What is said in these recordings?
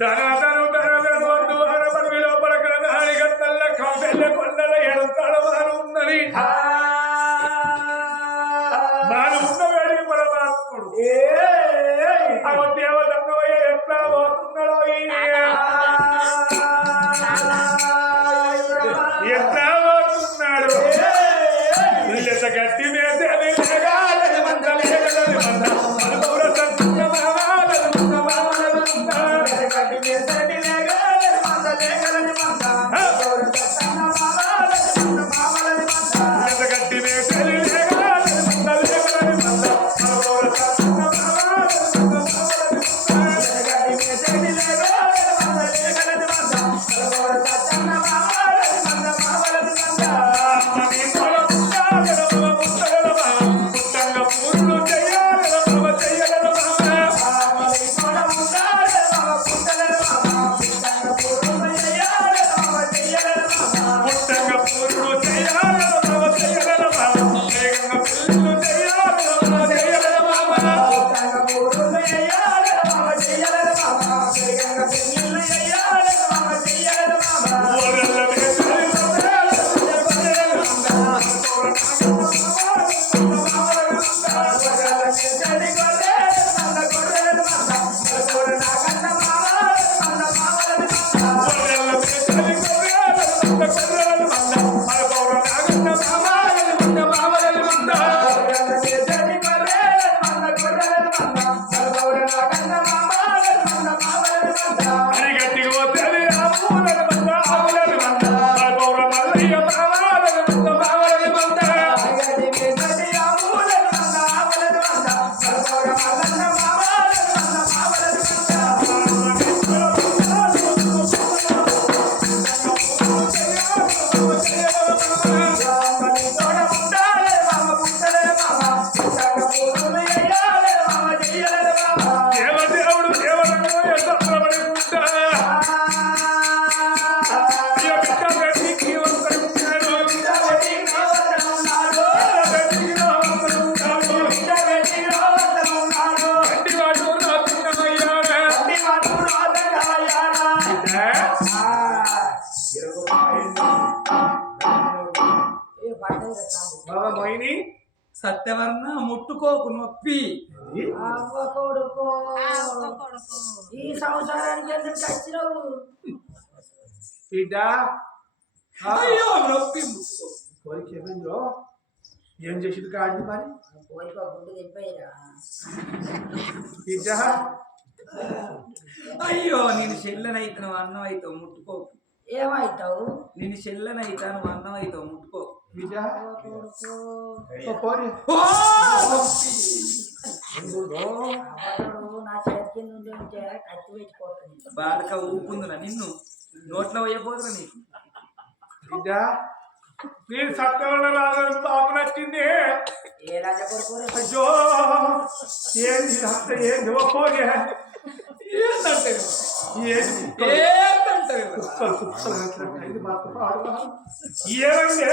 ధనధను ధనధను వద్దు హరపడి లోపల హాని గత్తల్ల కాపెల్ల కొండల ఎడతాడ వారు ఉన్నది మాను ఉన్న వేడికి పరమాత్ముడు అవ దేవతంగమయ్య ఎట్లా పోతున్నాడో ఎట్లా పోతున్నాడు ఇల్లెత గట్టి మీద సత్యవర్ణ ముట్టుకోకు నొప్పి ఈ సంవత్సరానికి ఎందుకు వచ్చినావు అయ్యో నొప్పి ముట్టుకో ఏం చేసింది కాడి మరి అయ్యో నేను చెల్లెనైతే అన్నం అవుతావు ముట్టుకోకు ఏమైతావు నేను చెల్లెనైతే అన్నం అవుతావు ముట్టుకో నా చేతికి నుండి ఉంటే కత్తి పెట్టుకోవచ్చు బాధక ఊపుందిరా నిన్ను నోట్లో వేయబోదురా నీకు నేను సత్యవరణ రాజు బాబు నచ్చింది ఏ రాజా కొడుకు అయ్యో ఏంది ఏంది పోగే ఏందంటే ఏమండి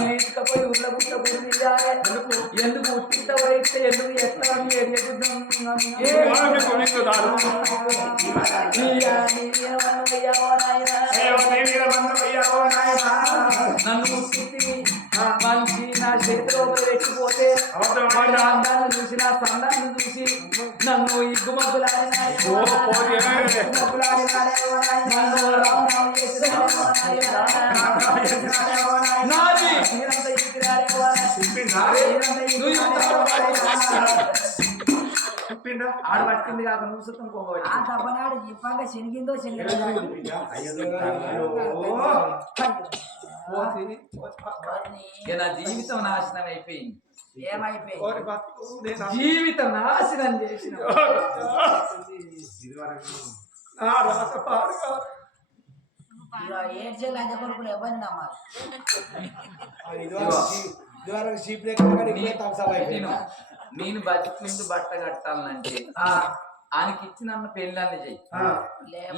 తీసుకపోయి ఉళ్ళ పుట్ట ఎందుకు ఉట్టిత వహిస్తే ఎందుకు ఎట్లా నన్ను మంచి నా చేతిలో పెట్టిపోతే వాడి అందాన్ని చూసి నా సందాన్ని చూసి నన్ను ఆడ పట్టింది కాక నువ్వు సుతం పోవాలి ఆ దెబ్బనాడు చెప్పాక శనిగిందో నా జీవితం నాశనం అయిపోయింది ఏమైపోయింది జీవితం నాశనం చేసిన ఏడ్చే లంచ కొడుకులు ఎవరిని నమ్మాలి ఇదివరకు షీప్ లెక్క నేను బతికిందు బట్ట కట్టాలంటే ఆయనకి ఇచ్చిన పెళ్ళాన్ని చెయ్యి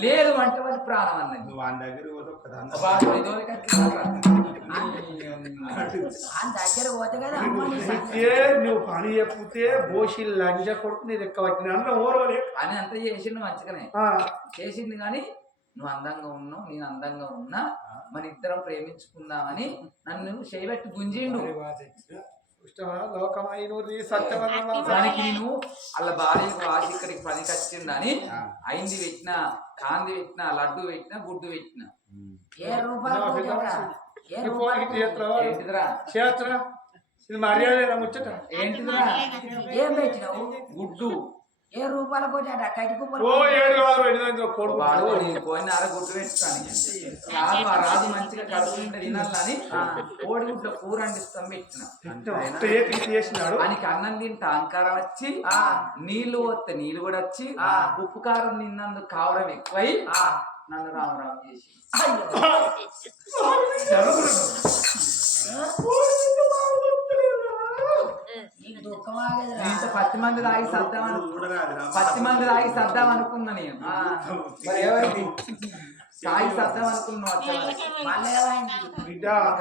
లేదు అంటే వాడి ప్రాణం అన్నది వాని దగ్గర పోతే ఒక్కదాన్ని దగ్గర పోతే కదా అమ్మ నీ నువ్వు పని చెప్తే బోషి లంజ కొడుకు నీ లెక్క పట్టిన అన్న ఓరవలే అని అంతా చేసిండు మంచిగానే చేసిండు కానీ నువ్వు అందంగా ఉన్నావు నేను అందంగా ఉన్నా మన ఇద్దరం ప్రేమించుకుందామని నన్ను చేయబెట్టి గుంజిండు దానికి నేను వాళ్ళ భార్యకు ఆశ ఇక్కడికి పనికి వచ్చిందని అయింది పెట్టినా కాంది పెట్టినా లడ్డు పెట్టినా గుడ్డు పెట్టినా ఏ రూపాయలు ఏంటిదిరా మర్యాద ముచ్చట ఏంటిదిరా ఏం పెట్టినావు గుడ్డు ఏ రూపాయలు కొట్టాడ కటికు ఓ 7 కొడుకు పోయిన అర గుడ్డు పెట్టుతాను రాదు ఆ రాదు మంచిగా కడుపు నిండా తినాలని కోడిగుడ్ల కూర అండిస్తాం పెట్టిన చేసినాడు ఆయనకి అన్నం తింటే అహంకారం వచ్చి నీళ్లు పోతే నీళ్లు కూడా వచ్చి ఉప్పు కారం తిన్నందుకు కావడం ఎక్కువై నన్ను రామరామ చేసి నీకు దుఃఖం ఆగదురా ఇంత 10 మంది తాగి సర్దాం అనుకున్నా నేను మరి ఏమైంది తాగి సర్దాం అనుకున్నావు మళ్ళీ ఏమైంది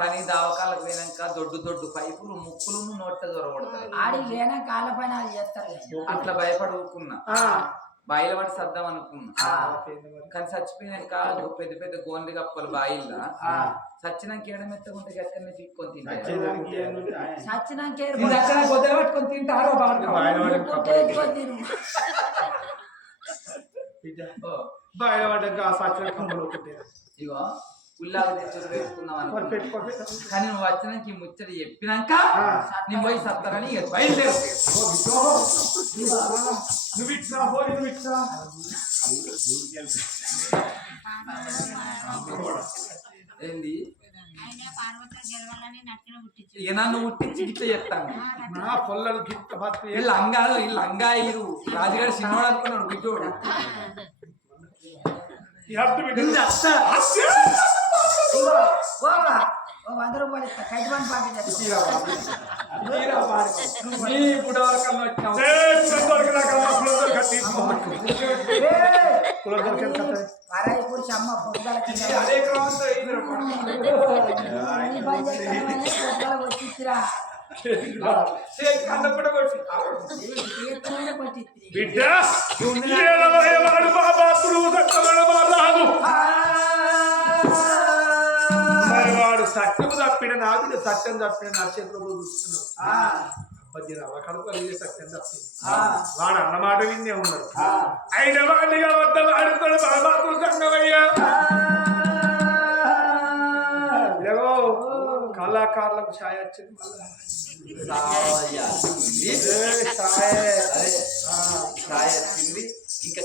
కానీ దావకాలకు పోయినాక దొడ్డు పైపులు ముక్కులు నోట దొరకబడతాయి ఆడికి లేనా కాళ్ళ పైన వాళ్ళు చేస్తారు అట్లా భయపడుకున్నా బాయిల పడి సర్దాం అనుకున్నా కానీ చచ్చిపోయినాక పెద్ద పెద్ద గోండి కప్పలు బాయిల్లా సచ్చినాక ఏడమెత్తకుంటే ఎక్కడనే చిక్కొని తింటారు సచ్చినాక గొద్దలు పట్టుకొని తింటారో ఇగో పుల్లాగా తెచ్చి వేసుకుందాం కానీ నువ్వు వచ్చినాక ఈ ముచ్చట చెప్పినాక నేను పోయి సత్తారని బయలుదేరు ఏంది ఇక నన్ను పుట్టించి గిట్ల చెప్తాను లంగా ఇరు రాజుగారు సినిమాడు అనుకున్నాడు బిడ్డోడు ₹100 ఇస్తా కైట్ పని పార్టీ పరాయి పురుష అమ్మ పొద్దుల వచ్చిరా బిడ్డ వాడు సత్యము తప్పిన నాకు సత్యం తప్పిన నక్షత్రం చూస్తున్నాడు కడుపు సత్యం తప్పింది వాడు అన్నమాట విన్నే ఉన్నాడు అయిన వాడిగా వద్ద వాడుతాడు బాబాతులు సంగమయ్యా లేవో కళాకారులకు ఛాయ వచ్చింది ఇంకా